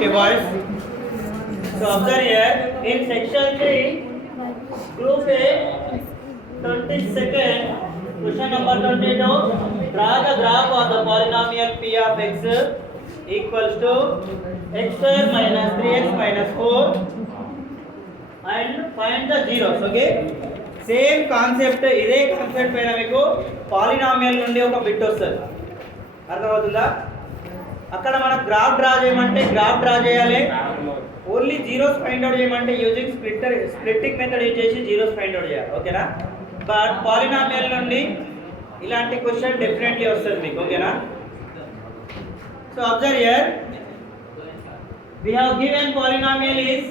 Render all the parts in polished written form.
Okay, boys. So observe here in section 3, group A, 22nd question number 22. Draw the graph of the polynomial p of x equals to x square minus 3x minus 4 and find the zeros. Okay. Same concept ఇదే కాన్సెప్ట్ పైన మీకు పాలినామియల్ నుండి ఒక బిట్ వస్తుంది. అర్థమవుతుందా? అక్కడ మనం graph draw చేయమంటే గ్రాఫ్ డ్రా చేయాలి. ఓన్లీ జీరోస్ ఫైండ్ అవుట్ చేయమంటే యూజింగ్ స్ప్లిట్టింగ్ మెథడ్ యూజ్ చేసి జీరోస్ ఫైండ్ అవుట్ చేయాలి. ఓకేనా? బట్ పాలినామియల్ నుండి ఇలాంటి క్వశ్చన్ డెఫినెట్లీ వస్తుంది మీకు. ఓకేనా? So observe here we have given polynomial is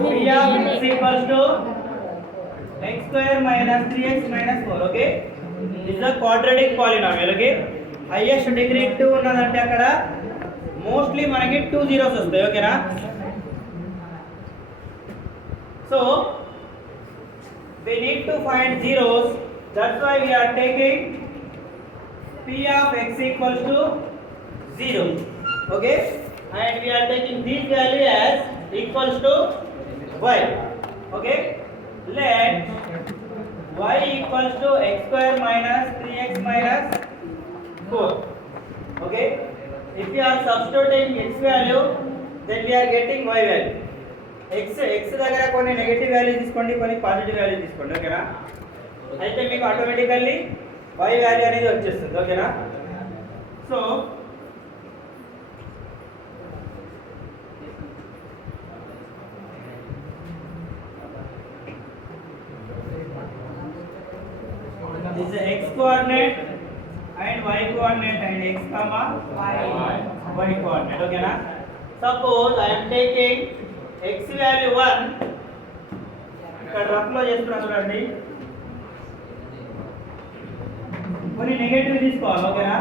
p of x equals to x square minus 3x minus 4. Okay, this is a quadratic polynomial. Okay, highest degree 2 ఉన్నదంటే అక్కడ మోస్ట్లీ మనకి 2 zeros వస్తాయి. ఓకేనా? So we need to find zeros, that's why we are taking p of x equals to 0. Okay, and we are taking this value as equals to y. Okay, let y equals to x square minus 3x minus 4. Okay, if we are substituting x value, then we are getting y value. x దగ్గర కొన్ని negative value తీసుకోండి, కొన్ని positive value తీసుకోండి. ఓకేనా? అయితే మీకు automatically y value అనేది వచ్చేస్తుంది. ఓకేనా? So this is x coordinate and y coordinate and x comma y coordinate. ఓకేనా? Suppose I am taking x value 1, ఇక్కడ రఫ్ లో చేస్తున్నా చూడండి, కొన్ని నెగటివ్ తీసుకోవాలి. ఓకేనా?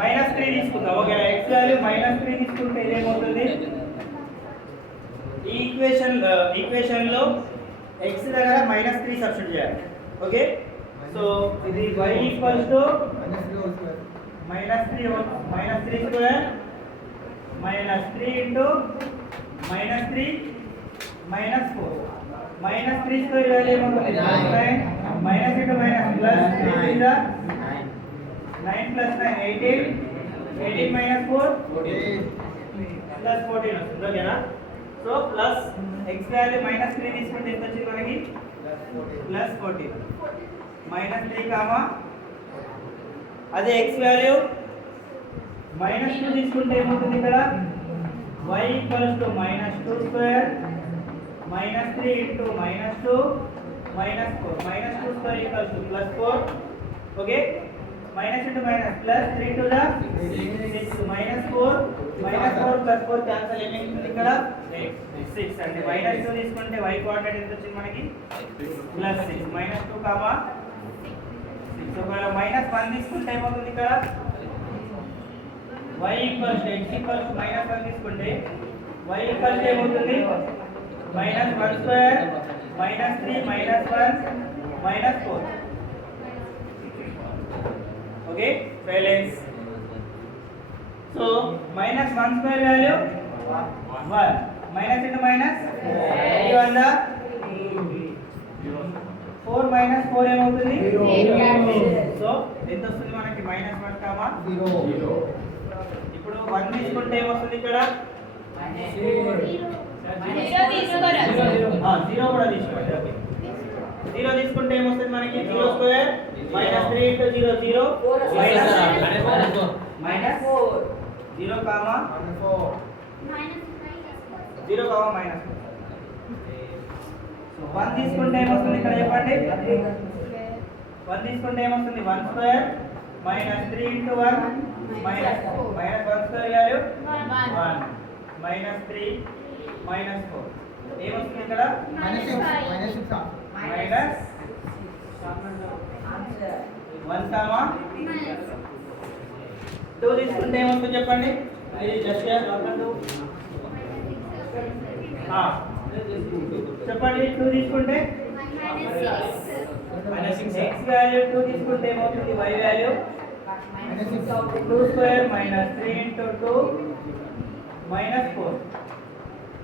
-3 తీసుకుందాం. ఓకేనా? x వాల్యూ -3 తీసుకుంటే ఏమవుతుంది? ఈ ఈక్వేషన్ లో x దగ్గర -3 సబ్స్టిట్యూట్ చేయాలి. ఓకే, సో ఇది y equals to -3 square -3 into -3 -4 -3 square value ఏమవుతుంది? Minus into minus plus 3 is 9 plus 9 18 minus 4 plus 14 వస్తుంది. ఓకేనా? సో ప్లస్ x వాల్యూ -3 తీసుకుంటే ఎంత వచ్చింది మనకి? ప్లస్ 14 -3 కామా అదే x వాల్యూ -2 తీసుకుంటే ఏమవుతుంది? ఇక్కడ y equals to -2 square -3 into -2 -4 -2 square equals to +4. okay, minus into minus plus 3 to the 6 -4 plus 4 cancel ఏమవుతుంది? ఇక్కడ 6 అంటే -2 తీసుకుంటే y కోఆర్డినేట్ ఎంత వచ్చింది మనకి? +6 -2 కామా 6. ఒకవేళ -1 తీసుకుంటే ఏమవుతుంది? ఇక్కడ y equals to x equals to -1 తీసుకుంటే y equals to ఏమవుతుంది? -1 square -3 -1 -4. Okay, balance. So -1 square value 1 minus into minus 4 4 ఏమవుతుంది? 0. సో ఎంత వస్తుంది మనకి? -1 కామా 0. ఇప్పుడు 1 తీసుకుంటే ఏమొస్తుంది? ఇక్కడ 0 కూడా తీసుకోండి. ఓకే, 0 తీసుకుంటే ఏమొస్తుంది మనకి? 0 స్క్వేర్ -3 into 0 0 minus 0 కామా 4 0 కామా -4. సో 1 తీసుకుంటే ఏమొస్తుంది? ఇక్కడ చెప్పండి. 1 తీసుకుంటే ఏమొస్తుంది? 1 స్క్వేర్ -3 into 1 -1 స్క్వేర్ వాల్యూ 1 -3 -4 ఏమొస్తుంది? ఇక్కడ -1 కామా 2 తీసుకుంటే ఏమొస్తుంది చెప్పండి? ఇది జస్ట్ చెప్పండి. 2 తీసుకుంటే తీసుకుంటే ఏమవుతుంది y వాల్యూ 2 స్క్వేర్ మైనస్ 3 into 2 minus 4.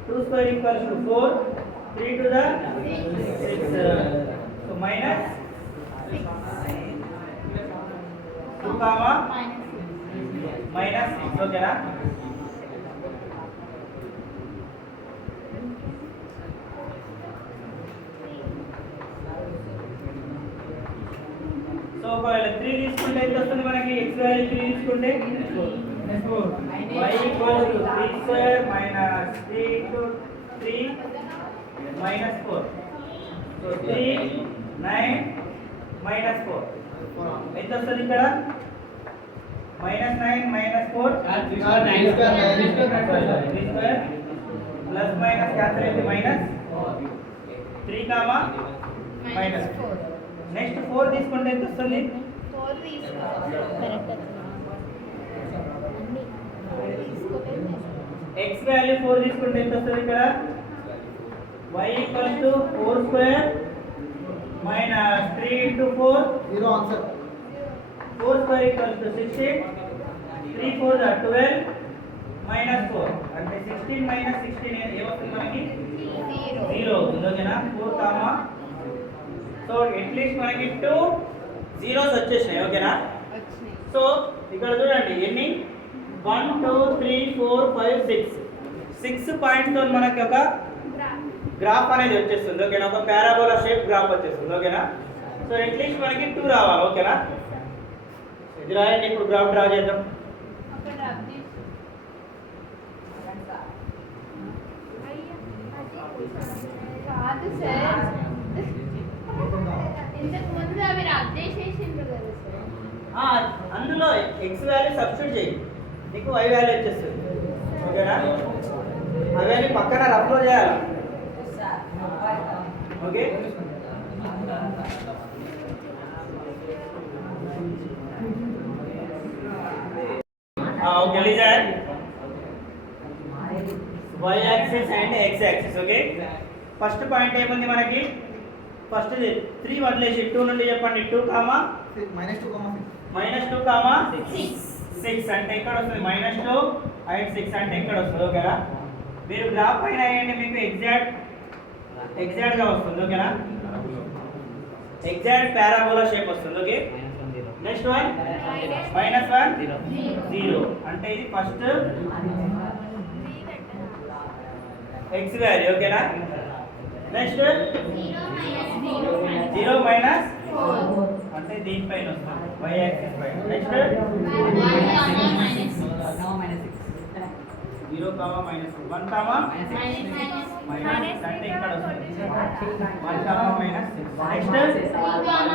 2 square equals to 4. 3 to the 6. So minus 2 comma minus 6. Okay na? So ఒకవేళ 3 తీసుకుంటే ఎంత వస్తుంది మనకి x వాల్యూ 3 తీసుకుంటే y equals to 3 square minus 3 into 3 minus 4. So 3 9 minus 4 ఎంత వస్తుంది ఇక్కడ minus 9 minus 4 9 square plus minus cancel అయితే minus 3 comma minus 4. నెక్స్ట్ 4 తీసుకుంటే ఎంత వస్తుంది 4 తీసుకోవాలి x వాల్యూ 4 తీసుకుంటే ఎంత వస్తుంది ఇక్కడ y equals to 4 square minus 3 into 4 zero answer 4 square equals to 16 3 4 are 12 minus 4 అంటే 16 minus 16 ఏమవుతుంది మనకి 0 అవుతుంది ఓకేనా 4 కామా సో అట్లీస్ట్ మనకి 2 zeros వచ్చేసాయి ఓకేనా సో ఇక్కడ చూడండి ఎన్ని 1 2 3 4 5 6 6 పాయింట్స్ తో మనకి ఒక గ్రాఫ్ అనేది వచ్చేస్తుంది ఓకేనా ఒక పారాబోలా షేప్ గ్రాఫ్ వచ్చేస్తుంది ఓకేనా సో అట్లీస్ట్ మనకి 2 రావాలి ఓకేనా ఇది రాయండి ఇప్పుడు గ్రాఫ్ డ్రా చేద్దాం కాదు సార్ ఇంతకు ముందు అవి రద్దు చేసేసిండ్రు కదా సార్ అందులో x వాల్యూ సబ్స్టిట్యూట్ చేయి నీకు y వాల్యూ వచ్చేస్తుంది ఓకేనా అవన్నీ పక్కన రఫ్లో చేయాలి okay okay listen y axis and x axis okay first point ఏముంది మనకి ఫస్ట్ 3 వదిలేసి 2 నుండి చెప్పండి 2 కామా minus 2 comma 6 2 కామా 6 అంటే ఇక్కడ వస్తుంది -2 అండ్ 6 అంటే ఇక్కడ వస్తుంది ఓకేనా మీరు గ్రాఫ్ పైన వేయండి మీకు ఎగ్జాక్ట్ గా వస్తుంది ఓకేనా ఎగ్జాక్ట్ పారాబోలా షేప్ వస్తుంది ఓకే నెక్స్ట్ వన్ -1 0 అంటే ఇది ఫస్ట్ x వాల్యూ ఓకేనా నెక్స్ట్ 0 మైనస్ 4 అంటే దీనిపైన వస్తుంది y యాక్సిస్ పైన నెక్స్ట్ 0 కామా మైనస్ 1 కామా మైనస్ అంటే ఇక్కడ వస్తుంది 1 కామా మైనస్ 6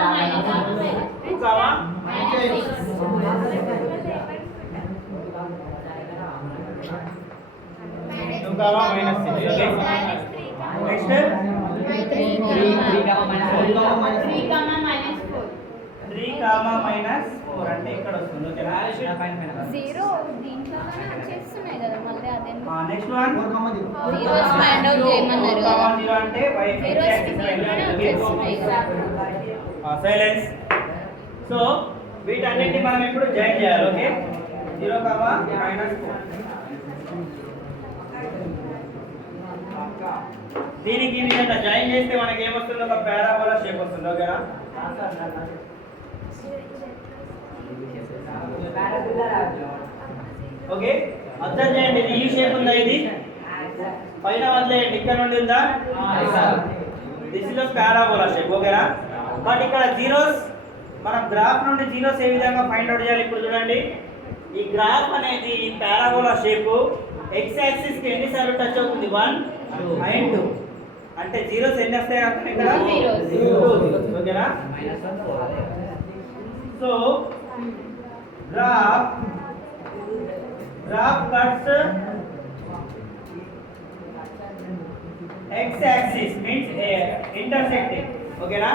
నెక్స్ట్ 2 కామా 2 comma minus 6 okay next 3 comma minus 4 అంటే ఇక్కడ వస్తుంది ఓకేనా జీరో దీంట్లోనే వచ్చేస్తున్నాయి కదా మళ్ళీ అదే నెక్స్ట్ వన్ 4 comma 0 జీరోస్ ఫైండ్ అవుట్ చేయమన్నారు కదా 0 అంటే y జీరోస్ యాక్సిస్ దీంట్లోనే వచ్చేస్తున్నాయి కదా సైలెన్స్ సో వీటన్నిటిని మనం ఇప్పుడు జాయిన్ చేయాలి ఓకే 0 కామా మైనస్ 4 దీనికి ఈ విధంగా జాయిన్ చేస్తే మనకి ఏమొస్తుంది ఒక పారాబోలా షేప్ వస్తుంది ఓకేనా ఓకే అబ్జర్వ్ చేయండి ఇది ఈ షేప్ ఉందా ఇది పైన వదిలేయండి ఇక్కడ నుండి ఉందా దిస్ ఇస్ పారాబోలా షేప్ ఓకేనా బట్ ఇక్కడ జీరోస్ మనం గ్రాఫ్ నుండి జీరోస్ ఏ విధంగా ఫైండ్ అవుట్ చేయాలి ఇప్పుడు చూడండి ఈ గ్రాఫ్ అనేది ఈ పారాబోలా షేప్ x యాక్సిస్ కి ఎన్నిసార్లు టచ్ అవుతుంది 1 అండ్ 2 అంటే జీరోస్ ఎన్ని వస్తాయి అక్కడ ఇక్కడ ఓకేనా so graph cuts x axis means intersecting ఓకేనా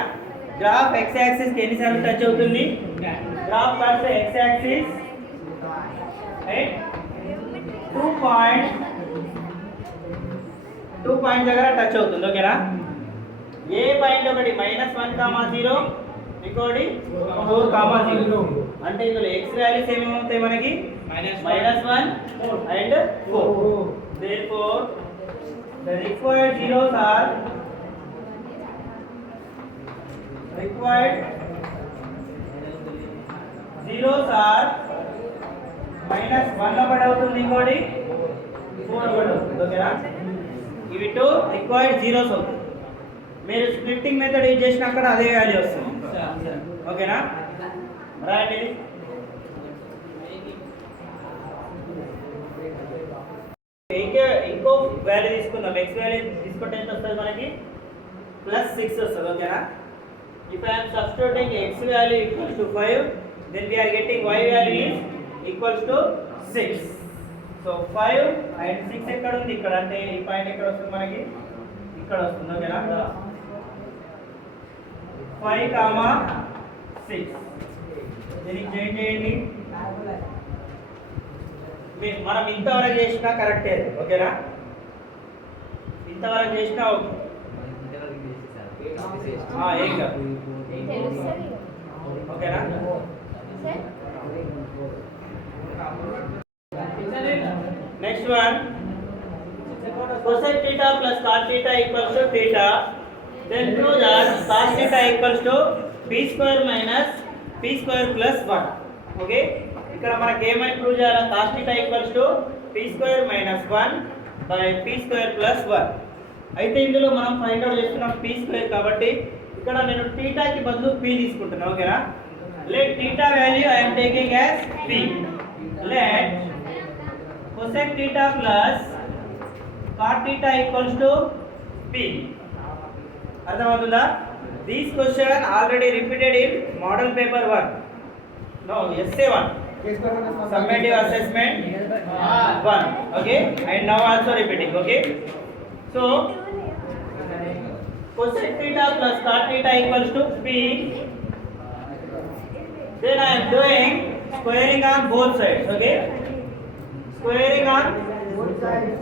గ్రాఫ్ x axis కి ఎన్నిసార్లు టచ్ అవుతుంది graph cuts x axis at 2 పాయింట్ దగ్గర టచ్ అవుతుంది ఓకేనా ఏ పాయింట్ ఒకటి -1, 0 ఇంకోటి 4, 0 అంటే ఇందులో x వాల్యూస్ ఏమేమి ఉంటాయి మనకి -1 and 4. Therefore the required zeros are -1 ఒకటి అవుతుంది, ఇంకోటి 4 ఒకటి అవుతుంది. ఓకేనా? ఇవి 2 రిక్వైర్డ్ జీరోస్ అవుతాయి. మీరు స్ప్లిట్టింగ్ మెథడ్ యూజ్ చేసినా అక్కడ అదే వాల్యూ వస్తుంది. ఓకేనా? రాయండి. ఇంకో వాల్యూ తీసుకుందాం. ఎక్స్ వాల్యూ తీసుకుంటే ఎంత వస్తుంది మనకి? +6 వస్తుంది. ఓకేనా? If I am substituting x value equals to 5, then we are getting y value is equals to 6. So 5 and 6 ఎక్కడ ఉంది? ఇక్కడ. అంటే ఈ పాయింట్ ఎక్కడ వస్తుంది మనకి? ఇక్కడ వస్తుంది. ఓకేనా? 5, 6 దీనికి చేంజ్ చేయండి. మనం ఇంతవరకు చేసినా కరెక్టే. ఓకేనా? ఇంతవరకు చేసినా ఓకే. ఏం కాదు. తెలుస్తుంది. ఓకేనా? Sir next one, cosec theta plus cot theta equals to theta. Then prove that cos theta equals to p square minus p square plus 1. ఓకే, ఇక్కడ మనకి ఏమై ప్రూవ్ చేయాలి? cos theta equals to p square minus 1 by p square plus 1. అయితే ఇందులో మనం find out చేస్తున్నాం p square కాబట్టి ఇక్కడ నేను θ కి బదులు p తీసుకుంటున్నాను. ఓకేనా? let θ value I am taking as p. let cosec theta plus cot theta equals to p. అర్థమవుతుందా? This question already repeated in model paper 1. No, essay 1. Summative assessment 1. Okay, and now also repeating. Okay, so cosec theta plus cot theta equals to p. Then I am doing squaring on both sides. Okay, squaring on both sides.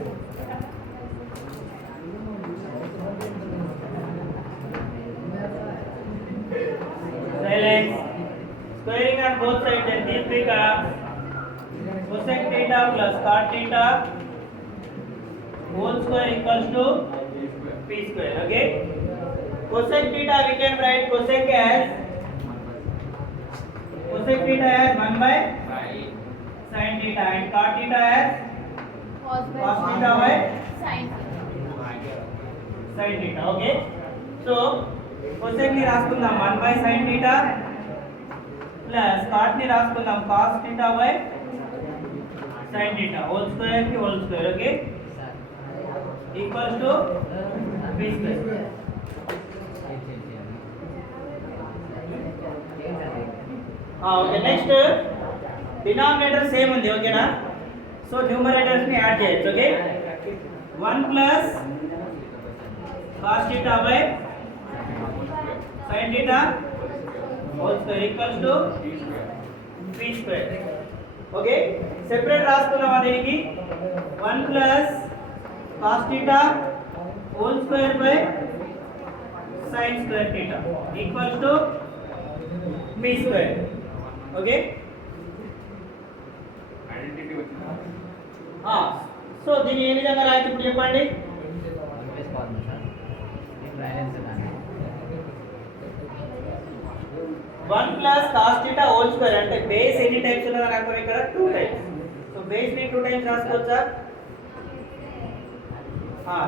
Silence. Squaring on both sides, then this becomes cosec theta plus cot theta whole square equals to p square. Okay, cosec theta we can write cosec as 1 by sin theta and cot theta as cos theta by sin theta. Okay, so cosec ni రాసుకుందాం 1 by sin theta plus cot ni రాసుకుందాం cos theta by sin theta whole square ki whole square. Okay, equals to p square. Okay, next denominator same ఉంది. ఓకేనా? So numerators ని యాడ్ చేయొచ్చు. ఓకే, 1 plus cos theta by sin theta whole square equals to p square. Okay, separate రాసుకున్నామా దీనికి? 1 plus cos theta whole square by sin square theta equals to p square. Okay, so దీన్ని ఏ విధంగా రాయొచ్చు ఇప్పుడు చెప్పండి? 1 plus cos theta whole square అంటే బేస్ ఎన్ని టైప్స్ ఉన్నదని అర్థం. ఇక్కడ 2 టైప్స్. సో బేస్ ని 2 టైమ్స్ రాసుకోవచ్చా?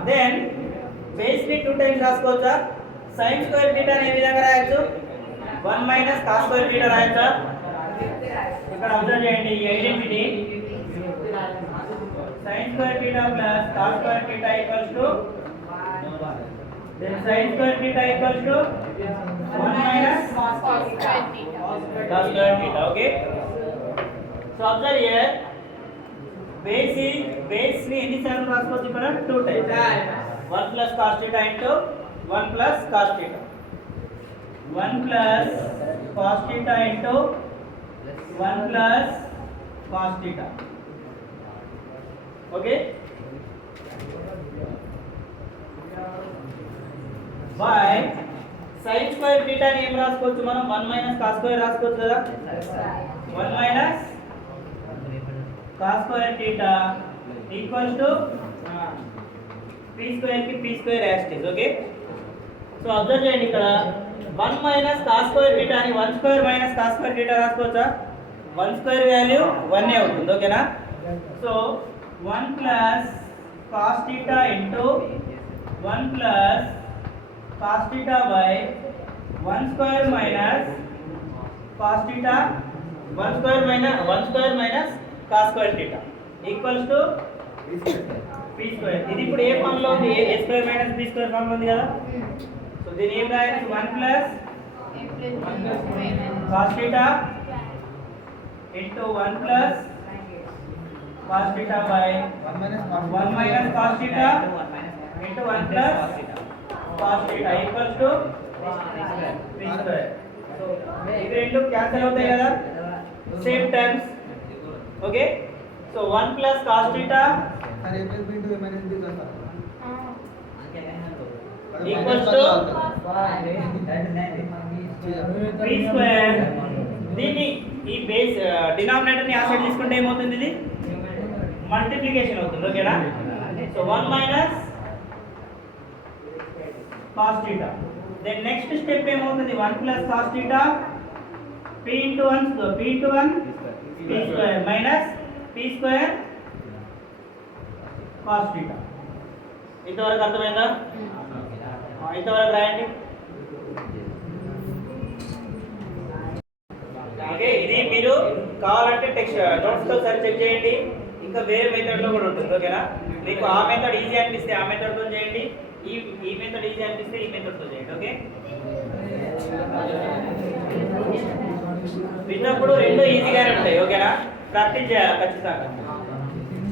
దెన్ బేస్ ని 2 టైమ్స్ రాసుకోవచ్చా? sin square theta ని ఏ విధంగా రాయొచ్చు? 1 మైనస్ cos square theta రాయొచ్చా? ఇక్కడ అబ్జర్వ్ చేయండి ఈ identity. sin square theta plus cos square theta equals to then sin square theta equals to 1 minus cos square theta. cos square theta. Okay, so observe here base ni ఎన్ని సార్లు రాసుకోవచ్చు? ఇక్కడ 2 టైమ్స్. 1 plus cos theta into 1 plus cos theta. 1 plus cos theta into 1 plus cos theta. Okay, by sin square θ ని ఏం రాసుకోవచ్చు మనం 1 minus cos square రాసుకోవచ్చు కదా 1 minus cos square θ equals to p square కి p square as it is okay so observe చేయండి ఇక్కడ 1 minus cos square θ అని 1 స్క్వేర్ మైనస్ cos స్క్వేర్ θ రాసుకోవచ్చా 1 స్క్వేర్ వాల్యూ 1 ఏ అవుతుంది ఓకేనా so 1 plus cos θ into 1 plus cos θ by 1 square minus cos θ 1 square minus cos square θ equals to p square ఇది ఇప్పుడు ఏ ఫామ్ లో ఉంది a square minus b square form లో ఉంది కదా సో దీని ఏం రాయొచ్చు 1 ప్లస్ cos θ into 1 plus cos θ by 1 minus cos θ into 1 plus cos θ equals to p square. So ఇవి రెండు క్యాన్సిల్ అవుతాయి కదా same terms okay so 1 plus cos θ equals to p square. దీన్ని ఈ బేస్ డినామినేటర్ ని ఆ సైడ్ తీసుకుంటే ఏమవుతుంది ఇది మల్టిప్లికేషన్ అవుతుంది ఓకేనా so 1 minus cos θ then next step ఏమవుతుంది 1 plus cos θ p into 1 p square minus p square cos θ ఇంతవరకు అర్థమైందా ఇంతవరకు రాయండి ఓకే ఇది మీరు కావాలంటే టెక్స్ట్ నోట్స్ తో సరి చెక్ చేయండి ఇంకా వేరే మెథడ్ లో కూడా ఉంటుంది ఓకేనా మీకు ఆ మెథడ్ ఈజీ అనిపిస్తే ఆ మెథడ్ తో చేయండి ఈ మెథడ్ ఈజీ అనిపిస్తే ఈ మెథడ్ తో చేయండి ఓకే విన్నప్పుడు రెండు ఈజీగానే ఉంటాయి ఓకేనా ప్రాక్టీస్ చేయాలి ఖచ్చితంగా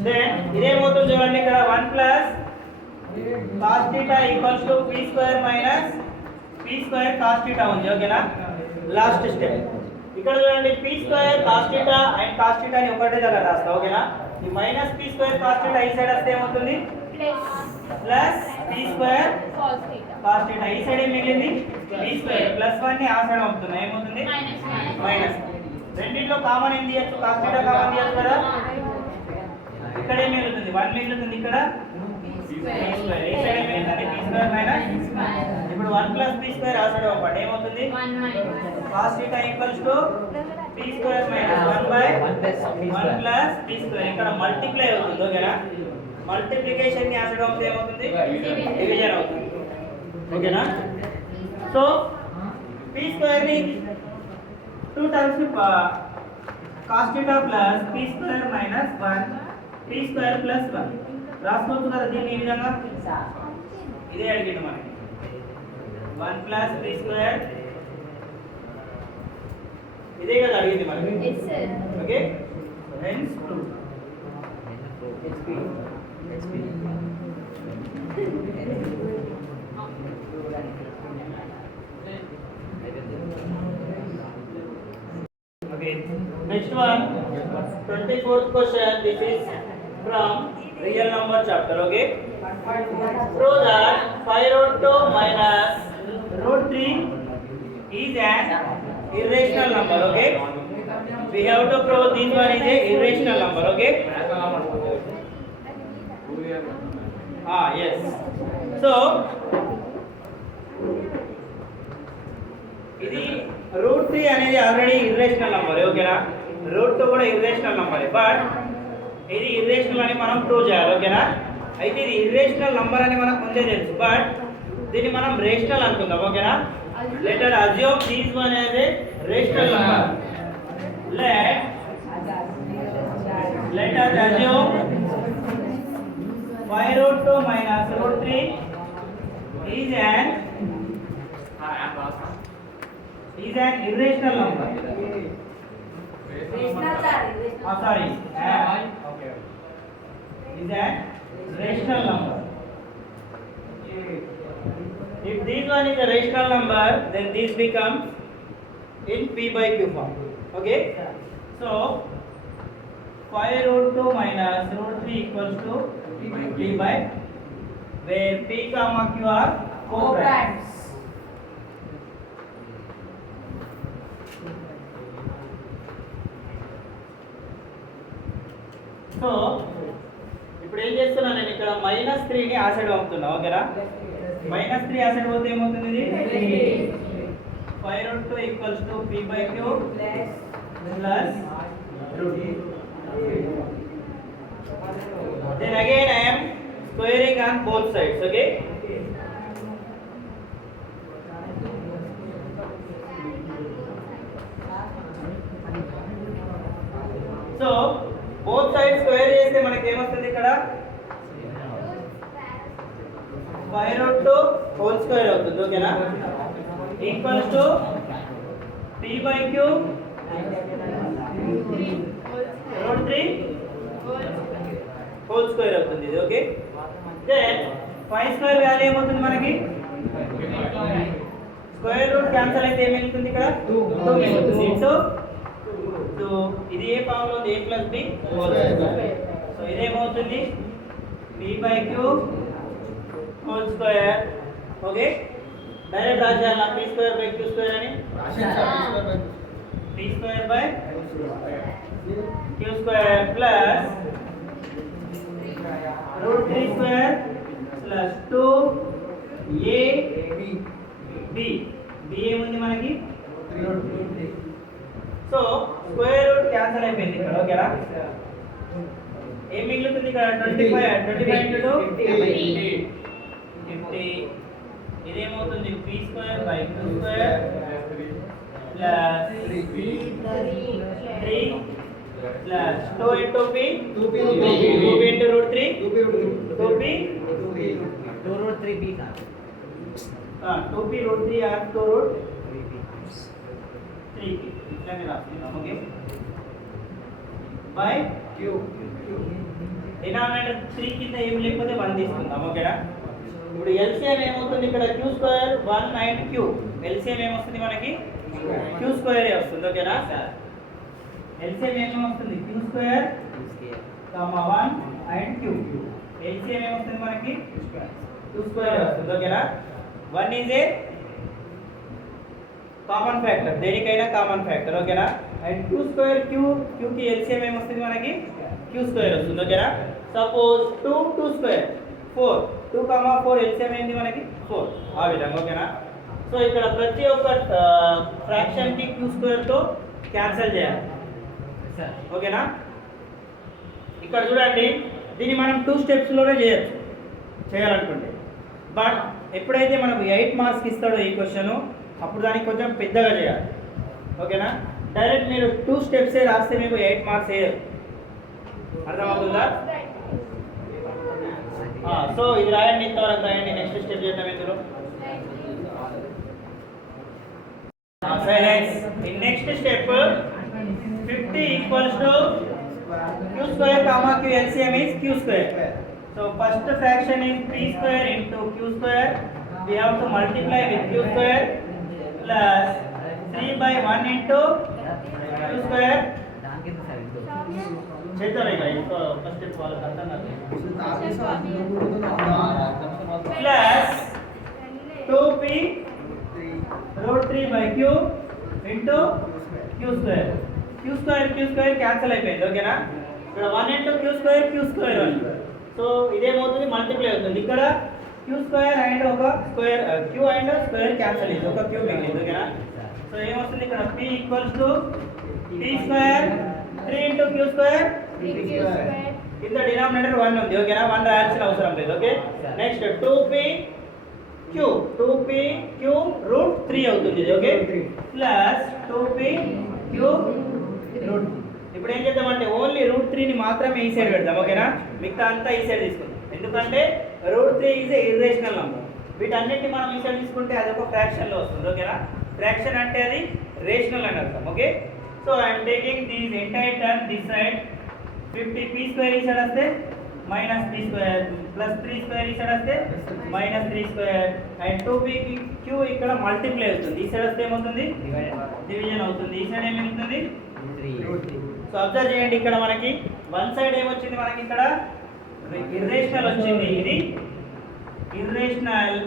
దెన్ ఇదేమవుతుంది చూడండి ఇక్కడ 1 plus cos θ equals to p square minus p square cos θ ఉంది ఓకేనా లాస్ట్ స్టెప్ ఇక్కడ చూడండి p square cos θ and cos θ ని ఒకటే దగ్గర రాస్తా ఓకేనా ఈ మైనస్ p స్క్వేర్ cos θ ఈ సైడ్ వస్తే ఏమవుతుంది ప్లస్ p స్క్వేర్ cos θ ఈ సైడ్ ఏం మిగిలింది p స్క్వేర్ ప్లస్ 1 ని ఆ సైడ్ పంపుతున్నా ఏమవుతుంది మైనస్ రెండిట్లో కామన్ ఏం తీయొచ్చు cos θ కామన్ తీయొచ్చు కదా ఇక్కడ ఏం మిగులుతుంది 1 మిగులుతుంది ఇక్కడ p స్క్వేర్ ఈ సైడ్ ఏం మిగులుతుంది p స్క్వేర్ మైనస్ ఇప్పుడు 1 ప్లస్ p స్క్వేర్ ఆ సైడ్ పంపండి ఏమవుతుంది cos θ equals to p square minus 1 by 1 plus p square ఇక్కడ మల్టిప్లై అవుతుంది ఓకేనా మల్టిప్లికేషన్ ని ఆసడం వస్తే ఏమవుతుంది డివిజన్ అవుతుంది ఓకేనా సో p స్క్వేర్ ని 2 times cos θ plus p square minus 1 p square plus 1 రాసుకోవచ్చు కదా దీన్ని ఈ విధంగా ఇదే అడిగింది మనకి 1 plus p square ఇదే కదా అడిగింది మనకి okay hence 2 okay next one 24th question this is from real number chapter okay prove that 5 root 2 minus root 3 is an irrational number okay we have to prove this one is a irrational number okay yes so ఇది రూట్ 3 అనేది already irrational number ఓకేనా రూట్ 2 కూడా irrational number but ఇది ఇర్రేషనల్ అని మనం ప్రూవ్ చేయాలి ఓకేనా అయితే ఇది ఇర్రేషనల్ నంబర్ అని మనకు ముందే తెలుసు బట్ దీన్ని మనం రేషనల్ అనుకుందాం ఓకేనా let us assume this one as a rational number let us assume 5 root 2 minus root 3 is an irrational number sorry okay is an rational number if this one is a rational number then this becomes in p by q form okay so 5 root 2 minus root 3 equals to p by where p comma q are co-primes so ఇప్పుడు ఏం చేస్తున్నాను నేను ఇక్కడ -3ని ఆ సైడ్ పంపుతున్నా ఓకేనా -3 ఆ సైడ్ పోతే ఏమవుతుంది ఇది 5√2 equals to p/q plus then again I am squaring on both sides okay so both sides square చేస్తే మనకి ఏమొస్తుంది ఇక్కడ 5√2 హోల్ స్క్వేర్ అవుతుంది ఓకేనా equals to p/q √3 whole square అవుతుంది ఇది ఓకే దెన్ 5 స్క్వేర్ వాల్యూ ఏమవుతుంది మనకి స్క్వేర్ రూట్ క్యాన్సిల్ అయితే ఏం మిగులుతుంది ఇక్కడ 2 మిగులుతుంది ఇంటూ 2 ఇది ఏ ఫామ్ లో ఉంది a + b whole square so ఇదేమవుతుంది p/q whole square okay direct రాసేయాలి p²/q² అని p²/q² plus √3² plus 2ab b ఏముంది మనకి సో స్క్వేర్ రూట్ క్యాన్సిల్ అయిపోయింది ఇక్కడ ఓకేనా ఏం మిగులుతుంది ఇక్కడ 25 into 50 ఇదేమవుతుంది p²/q² ప్లస్ 3 ప్లస్ 2 into p 2p into √3 2p 2√3b का 2p √3 or 2√3p ఇట్లానే రాస్తున్నాం ఓకే బై q డినామినేటర్ 3 కింద ఏం లేకపోతే 1 తీసుకుందాం ఓకేనా ఇప్పుడు LCM ఏమవుతుంది ఇక్కడ q² 1 and q LCM ఏమొస్తుంది మనకి q² వస్తుంది ఓకేనా LCM ఏమొస్తుంది q² 1 and q LCM ఏమొస్తుంది మనకి q² వస్తుంది ఓకేనా 1 is a కామన్ ఫ్యాక్టర్ దేనికైనా కామన్ ఫ్యాక్టర్ ఓకేనా అండ్ q² q కి LCM ఏమొస్తుంది మనకి q² వస్తుంది ఓకేనా సపోజ్ 2 2² 4 2, 4 LCM ఏంది మనకి 4 ఆ విధంగా ఓకేనా సో ఇక్కడ ప్రతి ఒక్క ఫ్రాక్షన్ కి q² తో క్యాన్సిల్ చేయాలి ఓకేనా ఇక్కడ చూడండి దీన్ని మనం 2 స్టెప్స్ లోనే చేయాలనుకుంటే బట్ ఎప్పుడైతే మనకు 8 మార్క్స్ ఇస్తాడో ఈ క్వశ్చన్ అప్పుడు దానికి కొంచెం పెద్దగా చేయాలి ఓకేనా డైరెక్ట్ మీరు 2 స్టెప్స్ రాస్తే మీకు 8 మార్క్స్ వేయరు అర్థమవుతుందా సో ఇది రాయండి ఇంతవరకు రాయండి నెక్స్ట్ స్టెప్ చేద్దాం ఇందులో silence in next step 50 equals to q² q LCM is q². So first fraction is p² into q². We have to multiply with q² plus 3/1 into q². చేద్దాం ఇక ఇంకో ఫస్ట్ స్టెప్ వాళ్ళకి అర్థం కాదు plus 2p √3/q into q² cancel అయిపోయింది ఓకేనా ఇక్కడ 1 into q² 1 సో ఇదేమవుతుంది మల్టిప్లై అవుతుంది ఇక్కడ q² అండ్ ఒక square q and square cancel అయింది ఒక q మిగిలింది ఓకేనా సో ఏమొస్తుంది ఇక్కడ p equals to p² 3 into q² కింద డినామినేటర్ 1 ఉంది ఓకేనా 1 రాయాల్సిన అవసరం లేదు ఓకే నెక్స్ట్ 2p q √3 అవుతుంది ఇది ఓకే ప్లస్ 2p q √3 ఇప్పుడు ఏం చేద్దామంటే ఓన్లీ √3 ని మాత్రమే ఈ సైడ్ పెడదాం ఓకేనా మిగతా అంతా ఈ సైడ్ తీసుకుందాం ఎందుకంటే √3 ఈజ్ ఏ ఇర్రేషనల్ నంబర్ వీటన్నిటిని మనం ఈ సైడ్ తీసుకుంటే అది ఒక ఫ్రాక్షన్ లో వస్తుంది ఓకేనా ఫ్రాక్షన్ అంటే అది రేషనల్ అని అర్థం okay so I am taking this entire term this side 50p² ఈ సైడ్ వస్తే -p² ప్లస్ 3² ఈ సైడ్ వస్తే -3² అండ్ 2p q ఇక్కడ మల్టిప్లై అవుతుంది ఈ సైడ్ వస్తే ఏమవుతుంది డివిజన్ అవుతుంది ఈ సైడ్ ఏం మిగులుతుంది 3 సో అబ్జర్వ్ చేయండి ఇక్కడ మనకి వన్ సైడ్ ఏమొచ్చింది మనకి ఇక్కడ ఇర్రేషనల్ వచ్చింది ఇది irrational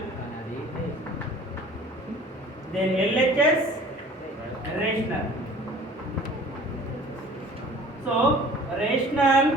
then LHS rational so rational